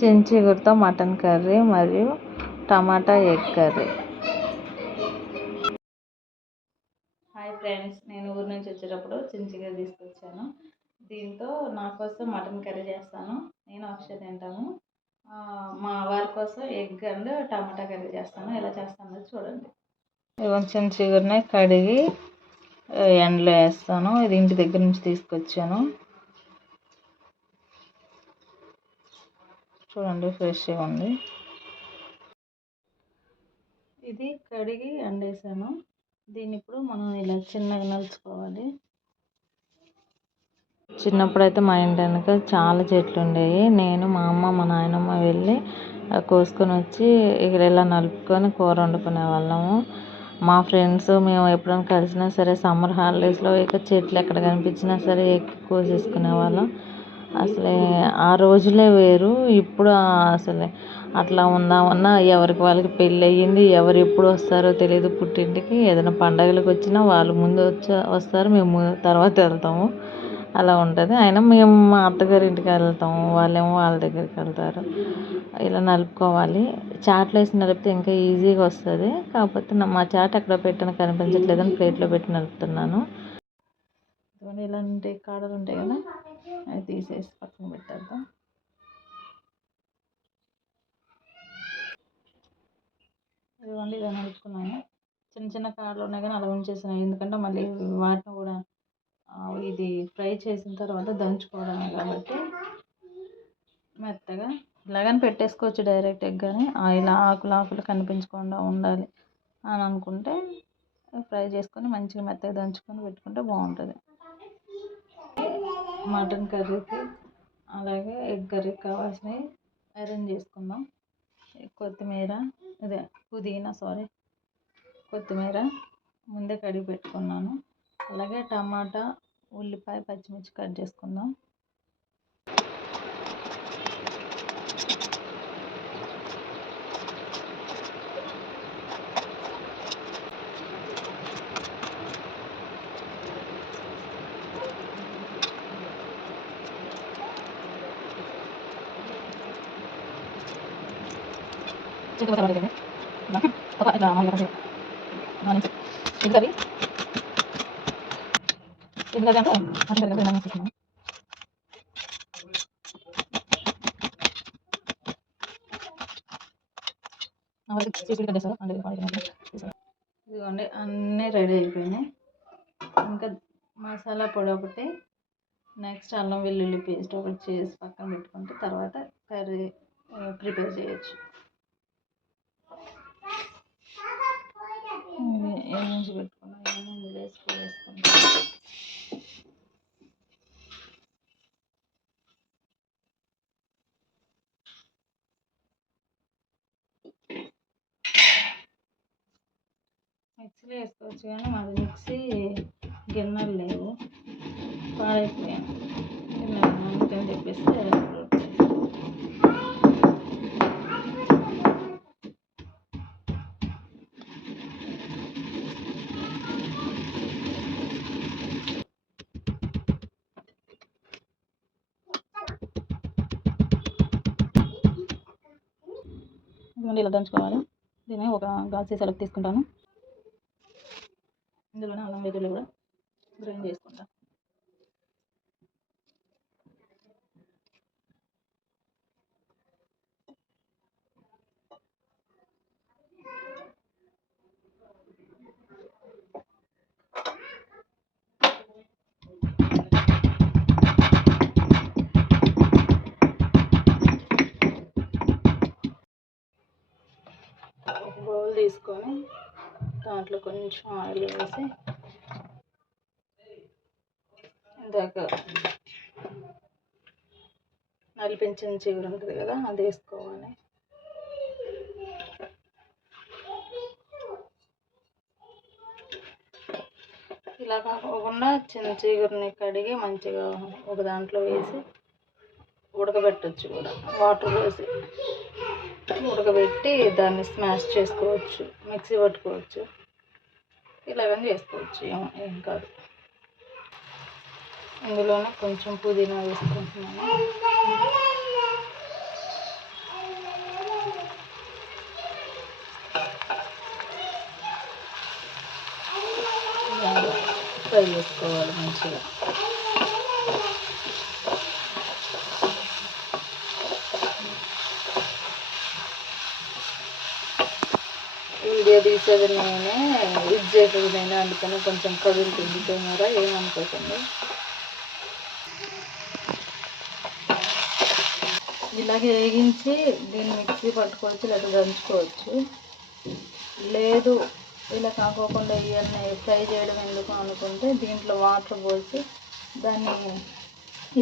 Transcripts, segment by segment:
చెంచీగుర్తో mutton curry మరియు tomato egg curry. Hi friends నేను ఊరి నుంచి వచ్చేటప్పుడు చించిగా తీసుకొచ్చాను. దీంతో నా కోసం మటన్ కర్రీ చేస్తాను. నేను అక్షయ్ తింటాము మా వారి కోసం ఎగ్ అండ్ టమాటా కర్రీ చేస్తాను. ఎలా చేస్తానో చూడండి. ఇవన్నీ చించిగురిని కడిగి ఎండలో వేస్తాను. ఇది ఇంటి దగ్గర నుంచి తీసుకొచ్చాను. చూడండి ఫ్రెష్గా ఉంది. ఇది కడిగి ఎండేసాను దీన్ని ఇప్పుడు మనం ఇలా చిన్నగా నలుచుకోవాలి. చిన్నప్పుడైతే మా ఇంటి వెనక చాలా చెట్లు ఉండేవి. నేను మా అమ్మ మా నాయనమ్మ వెళ్ళి కోసుకొని వచ్చి ఇక్కడ ఇలా నలుపుకొని కూర వండుకునే వాళ్ళము. మా ఫ్రెండ్స్ మేము ఎప్పుడైనా కలిసినా సరే సమ్మర్ హాలిడేస్లో ఇక చెట్లు ఎక్కడ కనిపించినా సరే ఎక్కి కోసేసుకునే వాళ్ళం. అసలే ఆ రోజులే వేరు. ఇప్పుడు అసలు అట్లా ఉందామన్నా ఎవరికి వాళ్ళకి పెళ్ళి అయ్యింది ఎవరు ఎప్పుడు వస్తారో తెలియదు పుట్టింటికి ఏదైనా పండగలకు వచ్చినా వాళ్ళు ముందు వచ్చి వస్తారు మేము తర్వాత వెళ్తాము. అలా ఉంటుంది. అయినా మేము మా అత్తగారి ఇంటికి వెళ్తాము వాళ్ళేమో వాళ్ళ దగ్గరికి వెళ్తారు. ఇలా నలుపుకోవాలి. చాట్లో వేసి నలిపితే ఇంకా ఈజీగా వస్తుంది. కాకపోతే మా చాట్ ఎక్కడ పెట్టిన కనిపించట్లేదని ప్లేట్లో పెట్టి నలుపుతున్నాను. ఇలాంటి కాడలు ఉంటాయి కదా. అది తీసేసి పక్కన పెట్టేద్దాం. ఇదిగోండి ఇలా నడుచుకున్నాను చిన్న చిన్న కాడలు ఉన్నాయి కానీ అలా ఉంచేసినాయి ఎందుకంటే మళ్ళీ వాటిని కూడా ఇది ఫ్రై చేసిన తర్వాత దంచుకోవడమే కాబట్టి మెత్తగా. ఇలాగని పెట్టేసుకోవచ్చు డైరెక్ట్ కానీ ఇలా ఆకులు ఆకులు కనిపించకుండా ఉండాలి అని అనుకుంటే ఫ్రై చేసుకొని మంచిగా మెత్తగా దంచుకొని పెట్టుకుంటే బాగుంటుంది. మటన్ కర్రీకి అలాగే ఎగ్ కర్రీకి కావాల్సినవి అరేంజ్ చేసుకుందాం. కొత్తిమీర అదే పుదీనా సారీ కొత్తిమీర ముందే కడిగి పెట్టుకున్నాను. అలాగే టమాటా ఉల్లిపాయ పచ్చిమిర్చి కట్ చేసుకుందాం. చికెన్ మసాలా దగ్గర ఒక ఇట్లా మామూలుగా ఆనియన్స్ ఇది అంటే అంటే తీసుకున్నాను ఇదిగోండి అన్నీ రెడీ అయిపోయినాయి. ఇంకా మసాలా పొడి ఒకటి నెక్స్ట్ అల్లం వెల్లుల్లి పేస్ట్ ఒకటి చేసి పక్కన పెట్టుకుంటే తర్వాత కర్రీ ప్రిపేర్ చేయొచ్చు వేయించి పెట్టుకున్నాం ఏమైనా వేసుకో వేసుకుంటాం మిక్సీలో కానీ మాది మిక్సీ గిన్నెలు లేవు. పాడైపోయాను గిన్నెలు అందుకని చెప్పేసి ఇలా దంచుకోవాలి. దీన్ని ఒక గాజు సీసాలకు తీసుకుంటాను. ఇందులోనే అల్లం వెల్లుల్లి కూడా గ్రైండ్ చేసుకుంటాం. బౌల్ తీసుకొని దాంట్లో కొంచెం ఆయిల్ వేసి ఇందాక నలిపించిన చిగురు ఉంటుంది కదా అది వేసుకోవాలి. ఇలా కాకుండా చిన్న చీగురిని కడిగి మంచిగా ఒక దాంట్లో వేసి ఉడకబెట్టచ్చు కూడా వాటర్ పోసి. ఉడకబెట్టి దాన్ని స్మాష్ చేసుకోవచ్చు మిక్సీ పట్టుకోవచ్చు. ఇలాగని చేసుకోవచ్చు ఏం ఏం కాదు. ఇందులోనే కొంచెం పుదీనా వేసుకుంటున్నాను. ఫ్రై చేసుకోవాలి మంచిగా. వీడియో తీసేది నేనే ఇది చేసేది నేనే అందుకని కొంచెం కదులుతుంది కెమెరా ఏమనుకోకండి. ఇలాగే వేగించి దీన్ని మిక్సీ పట్టుకోవచ్చు లేదా దంచుకోవచ్చు. లేదు ఇలా కాకోకుండా ఇవన్నీ ఫ్రై చేయడం ఎందుకు అనుకుంటే దీంట్లో వాటర్ పోసి దాన్ని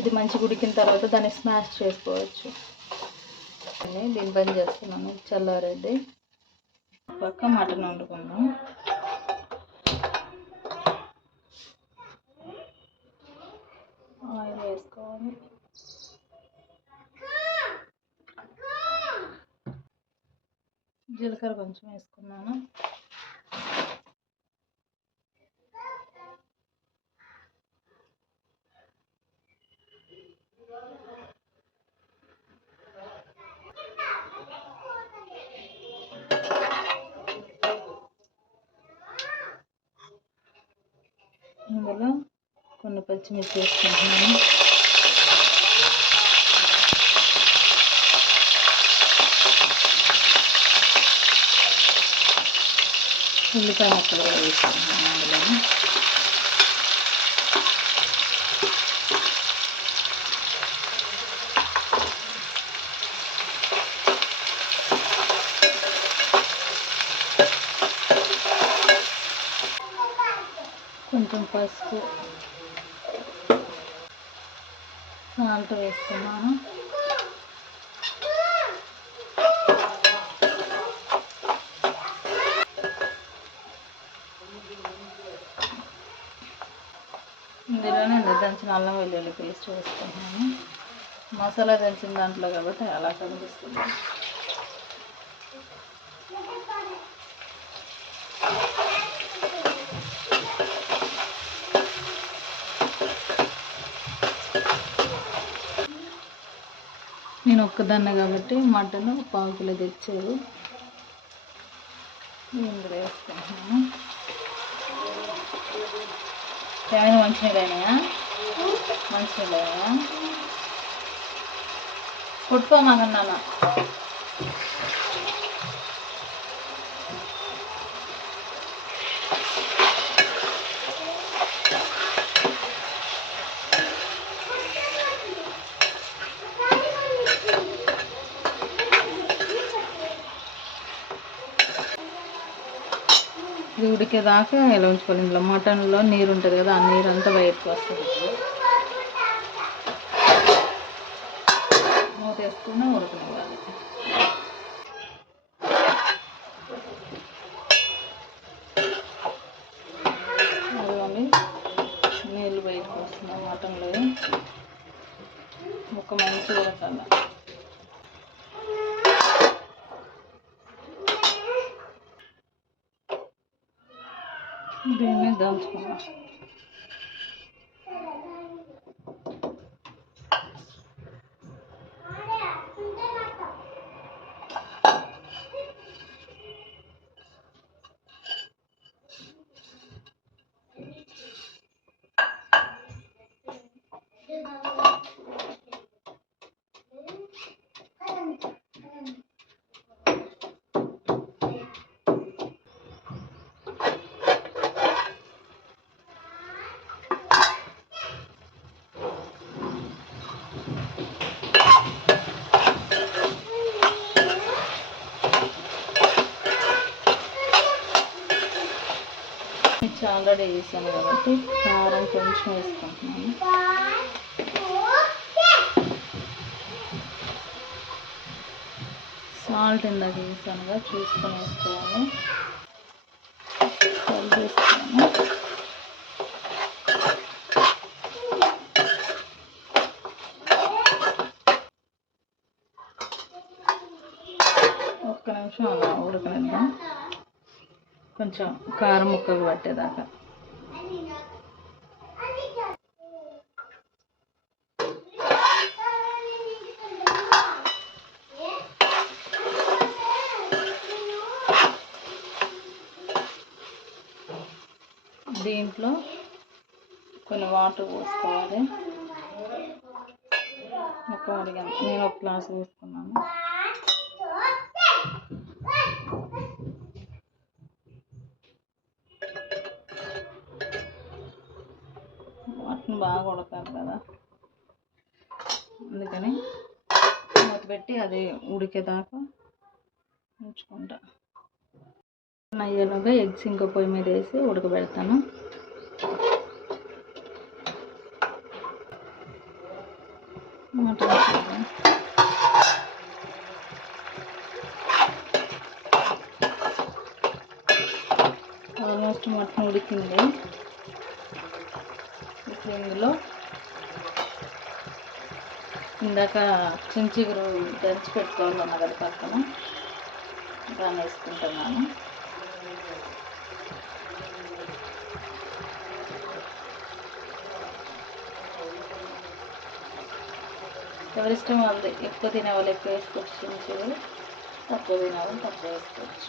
ఇది మంచి ఉడికిన తర్వాత దాన్ని స్మాష్ చేసుకోవచ్చు. దీని పని చేస్తున్నాను చల్లారెడ్డి పక్క మటన్ వండుకుందాం. ఆయిల్ వేసుకోవాలి. జీలకర్ర కొంచెం వేసుకున్నాను ఇందులో కొన్ని పచ్చిమిర్చి వేసుకుంటున్నాను ఉల్లిపాయ ముక్కలు కూడా వేసుకుంటున్నాను అందులో కొంచెం పసుపు సాల్ట్ వేసుకున్నాను ఇందులోనే దంచిన అల్లం వెల్లుల్లి పేస్ట్ వేసుకుంటున్నాను మసాలా దంచిన దాంట్లో కాబట్టి అలా కనిపిస్తుంది. నేను ఒక్కదాన్నే కాబట్టి మటన్ పావు కిలో తెచ్చారు ఇందులో వేసుకుంటున్నాను. ఏమైనా మంచినీళ్ళైనా మంచినీళ్ళైనా కొట్టుకోమాకన్నా ఉడికేదాకా ఇలా ఉంచుకోవాలి? ఇందులో మటన్లో నీరు ఉంటుంది కదా ఆ నీరు అంతా బయటకు వస్తుంది. మూత వేసుకుని ఉడకనివ్వాలి అదిగోండి నీళ్ళు బయటకు వస్తున్నాయి మటన్లో ముక్క మంచి ఉడకాలి దీన్ని దంచుకున్నాం ఆల్రెడీ వేసాను కాబట్టి కారం కొంచెం వేసుకుంటున్నాను సాల్ట్ ఇందాక వేసానుగా చూసుకొని వేసుకోవాలి. కలిపేస్తాను ఒక్క నిమిషం అలా ఉడకనిద్దాం కొంచెం కారం ముక్కలు పట్టేదాకా. దీంట్లో కొన్ని వాటర్ పోసుకోవాలి. ఒక అడిగాను నేను ఒక గ్లాస్ పోసుకున్నాను. పప్పును బాగా ఉడకాలి కదా. అందుకని మూత పెట్టి అది ఉడికేదాకా ఉంచుకుంటా. అయ్యేలాగా ఎగ్స్ ఇంకో పొయ్యి మీద వేసి ఉడకబెడతాను. మటన్ ఆల్మోస్ట్ మటన్ ఉడికింది. ఇప్పుడు ఇందాక చించిగురు దంచి పెట్టుకోవాలన్న కదా పక్కన. దాన్ని వేసుకుంటున్నాను. ఎవరిష్టం వాళ్ళది ఎక్కువ తినే వాళ్ళు ఎక్కువ వేసుకోవచ్చు చించిగురు తక్కువ తినే వాళ్ళు తక్కువ వేసుకోవచ్చు.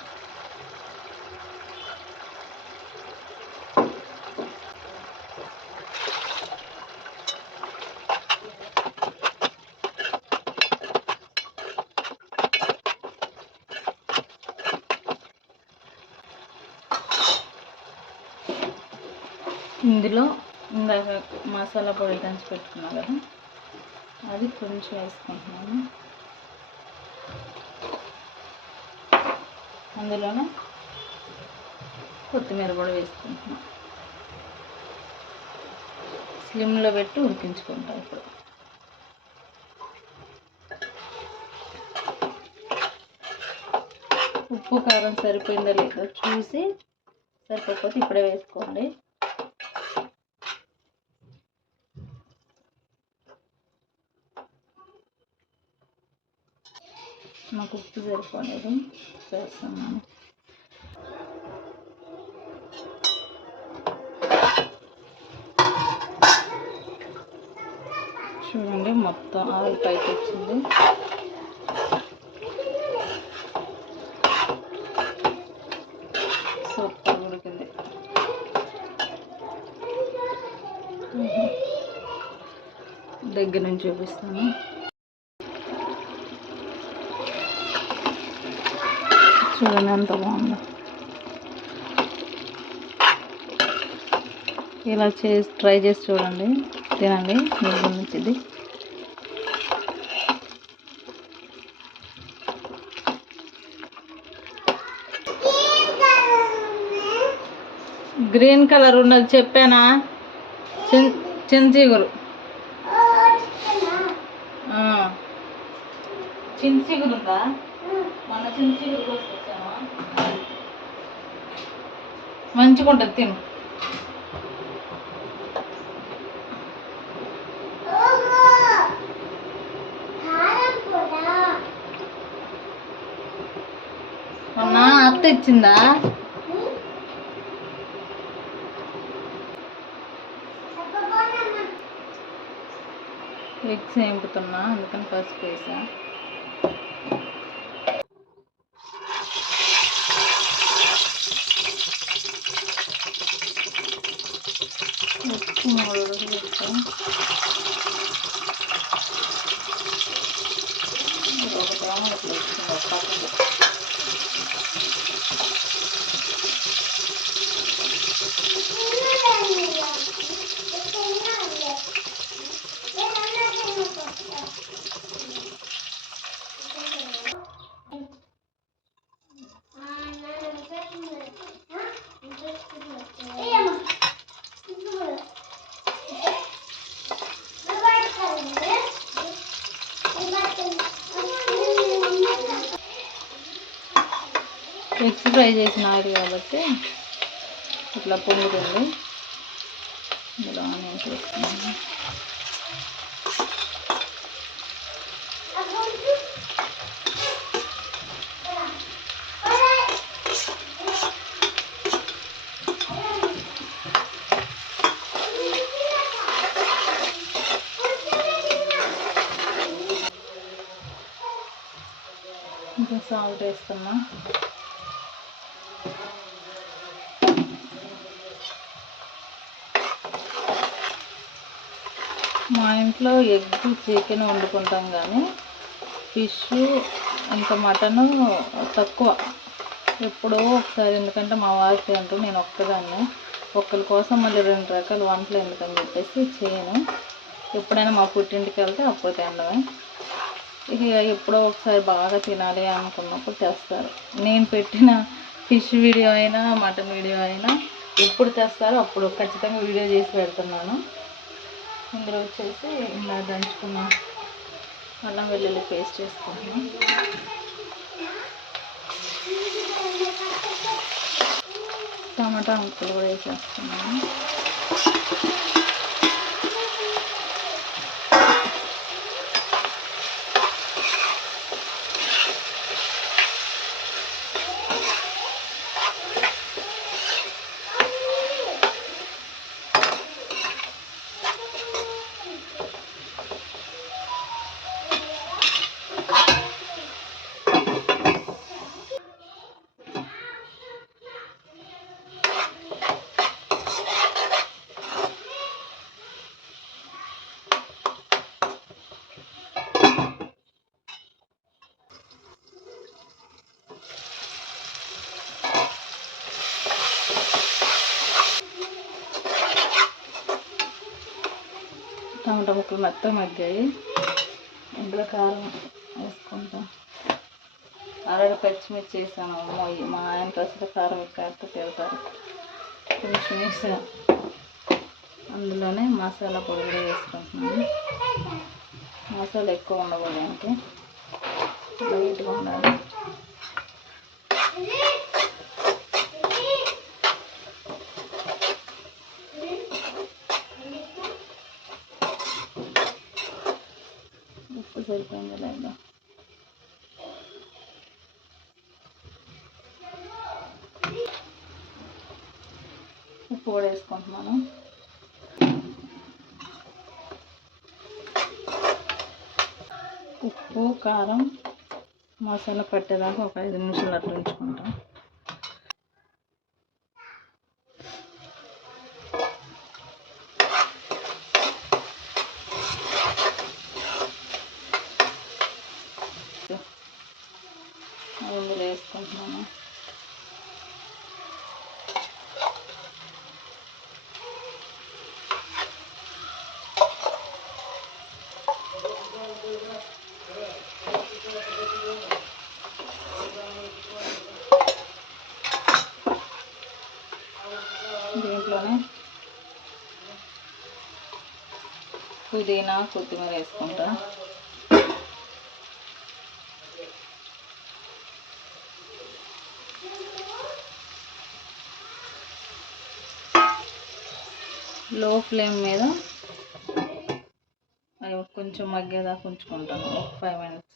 ఇందులో ఇందాక మసాలా పొడి దంచి పెట్టుకున్నా కదా అది కొంచెం వేసుకుంటున్నాను. అందులోనే కొత్తిమీర కూడా వేసుకుంటున్నాను స్లిమ్లో పెట్టి ఉడికించుకుంటా ఇప్పుడు. ఉప్పు కారం సరిపోయిందా లేదో చూసి సరిపోకపోతే ఇప్పుడే వేసుకోండి. నాకు ఉప్పు సరిపోలేదు. వేస్తున్నాను చూడండి మొత్తం ఆయిల్ పైకి వచ్చింది సూపర్ ఉడికింది దగ్గర నుంచి చూపిస్తాను. చూడండి ఎంత బాగుందో. ఇలా చేసి ట్రై చేసి చూడండి తినండి మీకు నచ్చింది గ్రీన్ కలర్ ఉన్నది చెప్పానా? చిన్ చించిగురు ఆ. చించిగురు ఉందా మన చించిగురు కోసుకొచ్చామా? మంచిగా ఉంటుంది తిను. మొన్న అత్త ఇచ్చిందా? ఎగ్స్ వేపుతున్నా అందుకని పసుపు వేసా ఉప్పు మూడు రోజులు వేస్తా ఒక గ్రాము అట్లా వేసుకుంటా పక్కకు ఫ్రై చేసిన ఆయిల్ కాబట్టి ఇట్లా పొంగుతుంది. ఇందులో ఆనియన్స్ వేసుకున్నాను ఇంకా సాల్ట్ వేస్తున్నా. మా ఇంట్లో ఎగ్ చికెన్ వండుకుంటాం కానీ ఫిష్ ఇంకా మటను తక్కువ. ఎప్పుడో ఒకసారి ఎందుకంటే మా వారికి అంటూ నేను ఒక్కదాన్ని. ఒక్కరి కోసం మళ్ళీ రెండు రకాల వంటలు ఎందుకని చెప్పేసి చేయను. ఎప్పుడైనా మా పుట్టింటికి వెళ్తే అప్పుడు తినడమే. ఇక ఎప్పుడో ఒకసారి బాగా తినాలి అనుకున్నప్పుడు తెస్తారు. నేను పెట్టిన ఫిష్ వీడియో అయినా మటన్ వీడియో అయినా ఎప్పుడు తెస్తారో అప్పుడు ఖచ్చితంగా వీడియో చేసి పెడుతున్నాను. ఇందులో వచ్చేసి ఇలా దంచుకున్న అల్లం వెల్లుల్లి పేస్ట్ వేసుకుంటున్నాను టమాటా ముక్కలు కూడా వేసేస్తున్నాము టమాటా ముక్కలు మొత్తం మగ్గాయి. ఇందులో కారం వేసుకుంటాం. అలాగే పచ్చిమిర్చి వేసాను. అమ్మో మా ఆయనకి అసలు కారం ఎక్కువ తిడతారు. కొంచెం వేసాను అందులోనే మసాలా పొడి కూడా వేసుకుంటున్నాను. మసాలా ఎక్కువ ఉండకూడదు అంటే లైట్గా ఉండాలి ఉప్పు సరిపోయింది లేదా ఉప్పు కూడా వేసుకుంటున్నాను. ఉప్పు కారం మసాలా పట్టేదాకా ఒక ఐదు నిమిషాలు అట్లా ఉంచుకుంటాం ఇందులో వేసుకుంటున్నాను దీంట్లోనే పుదీనా కొత్తిమీర వేసుకుంటా. లో ఫ్లేమ్ మీద అవి కొంచెం మగ్గేదాకా ఉంచుకుంటాను ఒక ఫైవ్ మినిట్స్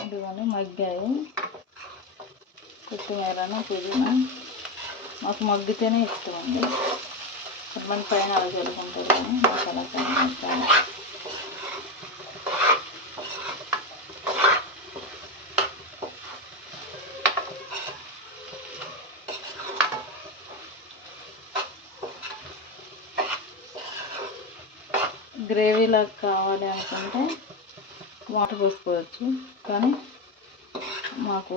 ఇదిగోని మగ్గాయి. కొత్తిమీరను పుదీనా. మాకు మగ్గితేనే ఇష్టం అండి. కొంతమంది పైన అలా జరుగుతుంటారు కానీ మాకు అలా కానీ కావాలి అనుకుంటే వాటర్ పోసుకోవచ్చు కానీ మాకు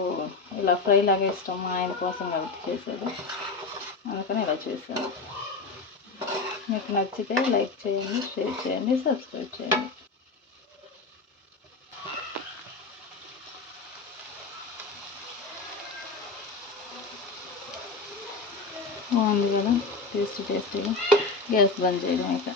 ఇలా ఫ్రై లాగా ఇష్టం మా ఆయన కోసం కలిపి చేసేది. అందుకని ఇలా చేసాను మీకు నచ్చితే లైక్ చేయండి షేర్ చేయండి సబ్స్క్రైబ్ చేయండి. బాగుంది కదా? టేస్ట్ టేస్టీగా. గ్యాస్ బంద్ చేయడం ఇక